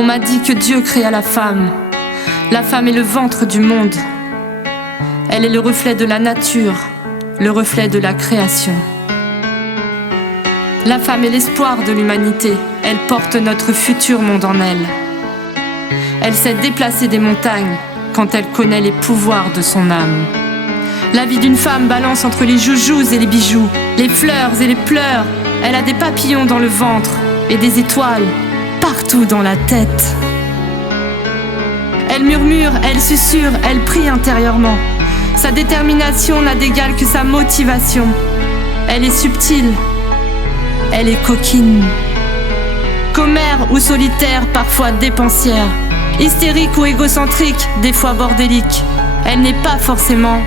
On m'a dit que Dieu créa la femme. La femme est le ventre du monde. Elle est le reflet de la nature, le reflet de la création. La femme est l'espoir de l'humanité. Elle porte notre futur monde en elle. Elle sait déplacer des montagnes quand elle connaît les pouvoirs de son âme. La vie d'une femme balance entre les joujoux et les bijoux, les fleurs et les pleurs. Elle a des papillons dans le ventre et des étoiles partout dans la tête. Elle murmure, elle susurre, elle prie intérieurement. Sa détermination n'a d'égal que sa motivation. Elle est subtile, elle est coquine. Commère ou solitaire, parfois dépensière. Hystérique ou égocentrique, des fois bordélique. Elle n'est pas forcément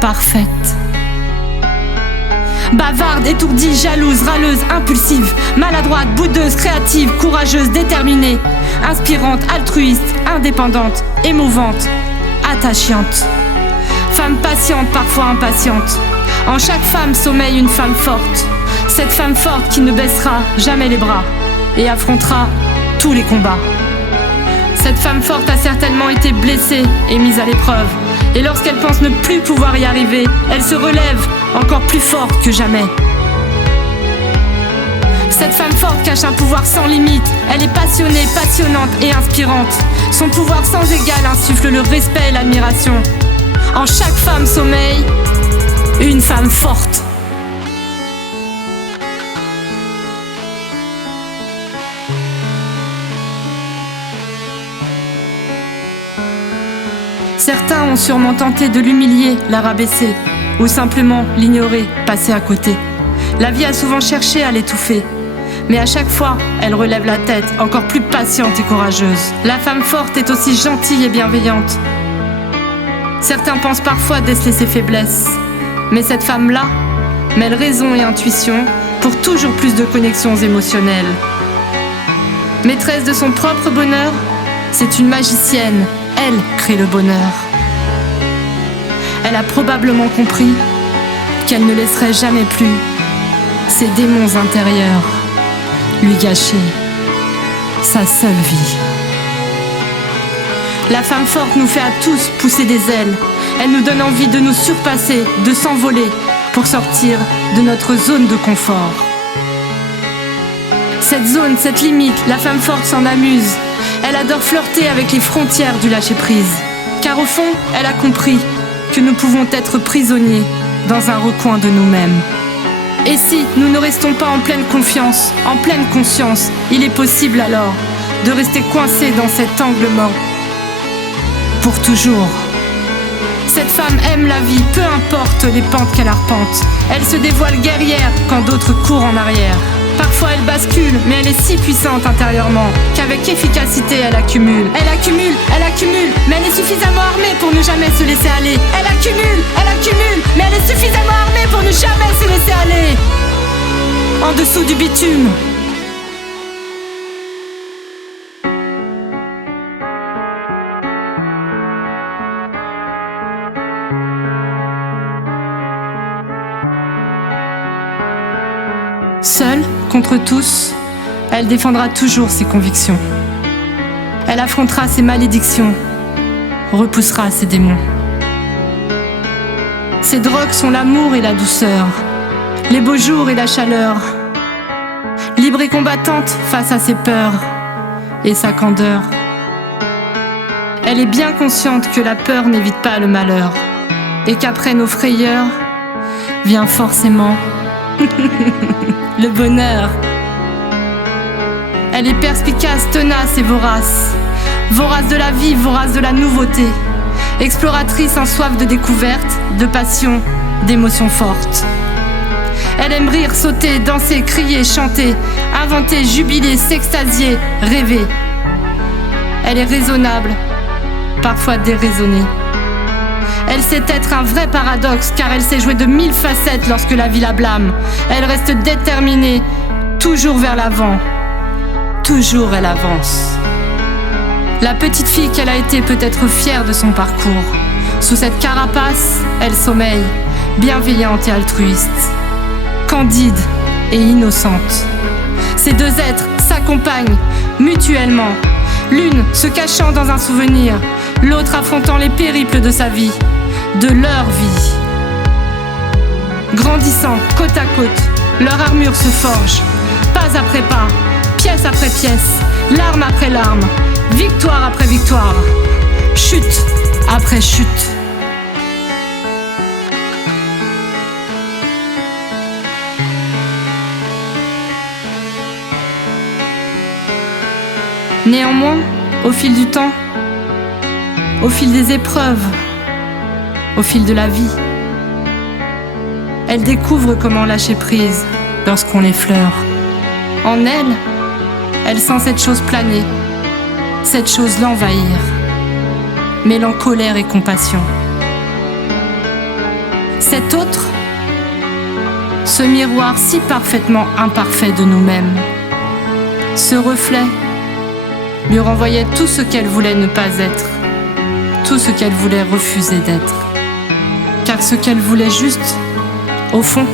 parfaite. Bavarde, étourdie, jalouse, râleuse, impulsive, maladroite, boudeuse, créative, courageuse, déterminée, inspirante, altruiste, indépendante, émouvante, attachante. Femme patiente, parfois impatiente. En chaque femme sommeille une femme forte. Cette femme forte qui ne baissera jamais les bras et affrontera tous les combats. Cette femme forte a certainement été blessée et mise à l'épreuve. Et lorsqu'elle pense ne plus pouvoir y arriver, elle se relève encore plus forte que jamais. Cette femme forte cache un pouvoir sans limite. Elle est passionnée, passionnante et inspirante. Son pouvoir sans égal insuffle le respect et l'admiration. En chaque femme sommeille une femme forte. Certains ont sûrement tenté de l'humilier, la rabaisser, ou simplement l'ignorer, passer à côté. La vie a souvent cherché à l'étouffer, mais à chaque fois, elle relève la tête, encore plus patiente et courageuse. La femme forte est aussi gentille et bienveillante. Certains pensent parfois déceler ses faiblesses, mais cette femme-là mêle raison et intuition pour toujours plus de connexions émotionnelles. Maîtresse de son propre bonheur, c'est une magicienne. Elle crée le bonheur. Elle a probablement compris qu'elle ne laisserait jamais plus ses démons intérieurs lui gâcher sa seule vie. La femme forte nous fait à tous pousser des ailes. Elle nous donne envie de nous surpasser, de s'envoler pour sortir de notre zone de confort. Cette zone, cette limite, la femme forte s'en amuse. Elle adore flirter avec les frontières du lâcher-prise. Car au fond, elle a compris que nous pouvons être prisonniers dans un recoin de nous-mêmes. Et si nous ne restons pas en pleine confiance, en pleine conscience, il est possible alors de rester coincé dans cet angle mort pour toujours. Cette femme aime la vie, peu importe les pentes qu'elle arpente. Elle se dévoile guerrière quand d'autres courent en arrière. Parfois elle bascule, mais elle est si puissante intérieurement qu'avec efficacité elle accumule. Elle accumule, mais elle est suffisamment armée pour ne jamais se laisser aller. Elle accumule, mais elle est suffisamment armée pour ne jamais se laisser aller. En dessous du bitume. Seule, contre tous, elle défendra toujours ses convictions. Elle affrontera ses malédictions, repoussera ses démons. Ses drogues sont l'amour et la douceur, les beaux jours et la chaleur. Libre et combattante face à ses peurs et sa candeur. Elle est bien consciente que la peur n'évite pas le malheur et qu'après nos frayeurs vient forcément le bonheur. Elle est perspicace, tenace et vorace. Vorace de la vie, vorace de la nouveauté. Exploratrice en soif de découverte, de passion, d'émotions fortes. Elle aime rire, sauter, danser, crier, chanter, inventer, jubiler, s'extasier, rêver. Elle est raisonnable, parfois déraisonnée. Elle sait être un vrai paradoxe car elle sait jouer de 1000 facettes lorsque la vie la blâme. Elle reste déterminée, toujours vers l'avant. Toujours elle avance. La petite fille qu'elle a été peut être fière de son parcours. Sous cette carapace, elle sommeille, bienveillante et altruiste. Candide et innocente. Ces deux êtres s'accompagnent mutuellement. l'une se cachant dans un souvenir, l'autre affrontant les périples de sa vie, de leur vie. Grandissant côte à côte, leur armure se forge, pas après pas, pièce après pièce, larme après larme, victoire après victoire, chute après chute. Néanmoins, au fil du temps, au fil des épreuves, au fil de la vie, elles découvrent comment lâcher prise lorsqu'on l'effleure. En elle, elle sent cette chose planer, cette chose l'envahir, mêlant colère et compassion. Cet autre, ce miroir si parfaitement imparfait de nous-mêmes, ce reflet lui renvoyait tout ce qu'elle voulait ne pas être, tout ce qu'elle voulait refuser d'être. Car ce qu'elle voulait juste, au fond,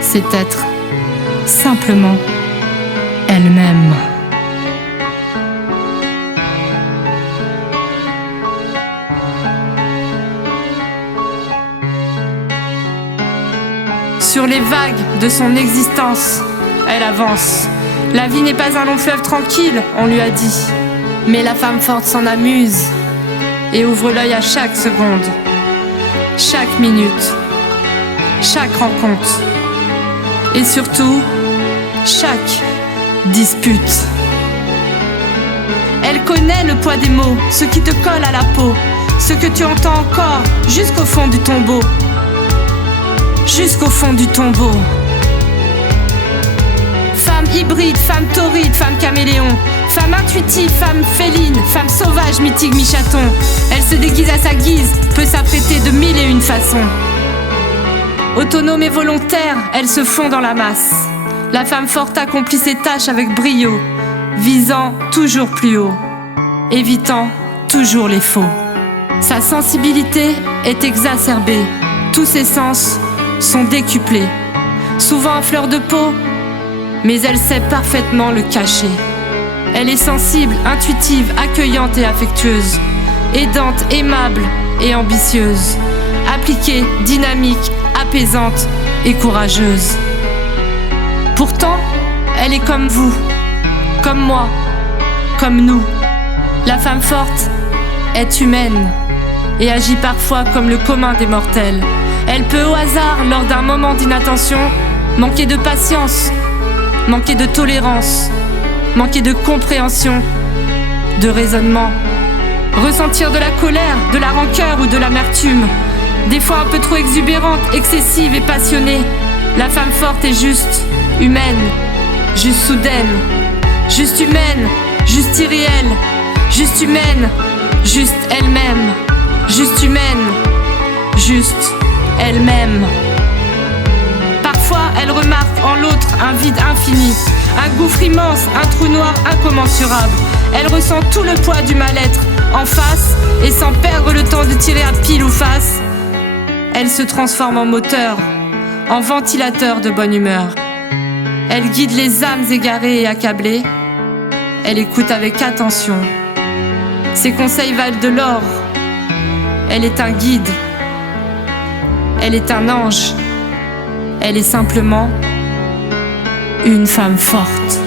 c'est être simplement elle-même. Sur les vagues de son existence, elle avance. La vie n'est pas un long fleuve tranquille, on lui a dit. Mais la femme forte s'en amuse et ouvre l'œil à chaque seconde, chaque minute, chaque rencontre et surtout, chaque dispute. Elle connaît le poids des mots, ce qui te colle à la peau, ce que tu entends encore jusqu'au fond du tombeau. Jusqu'au fond du tombeau. Femme hybride, femme tauride, femme caméléon, femme intuitive, femme féline, femme sauvage, mythique, mi-chaton. Elle se déguise à sa guise, peut s'apprêter de 1001 façons. Autonome et volontaire, elle se fond dans la masse. La femme forte accomplit ses tâches avec brio, visant toujours plus haut, évitant toujours les faux. Sa sensibilité est exacerbée, tous ses sens sont décuplés, souvent à fleur de peau, mais elle sait parfaitement le cacher. Elle est sensible, intuitive, accueillante et affectueuse, aidante, aimable et ambitieuse, appliquée, dynamique, apaisante et courageuse. Pourtant, elle est comme vous, comme moi, comme nous. La femme forte est humaine et agit parfois comme le commun des mortels. Elle peut au hasard, lors d'un moment d'inattention, manquer de patience, manquer de tolérance, manquer de compréhension, de raisonnement, ressentir de la colère, de la rancœur ou de l'amertume, des fois un peu trop exubérante, excessive et passionnée. La femme forte est juste humaine, juste soudaine, juste humaine, juste irréelle, juste humaine, juste elle-même, juste humaine, juste elle-même. Parfois, elle remarque en l'autre un vide infini, un gouffre immense, un trou noir incommensurable. Elle ressent tout le poids du mal-être en face et sans perdre le temps de tirer à pile ou face, elle se transforme en moteur, en ventilateur de bonne humeur. Elle guide les âmes égarées et accablées. Elle écoute avec attention. Ses conseils valent de l'or. Elle est un guide. Elle est un ange. Elle est simplement une femme forte.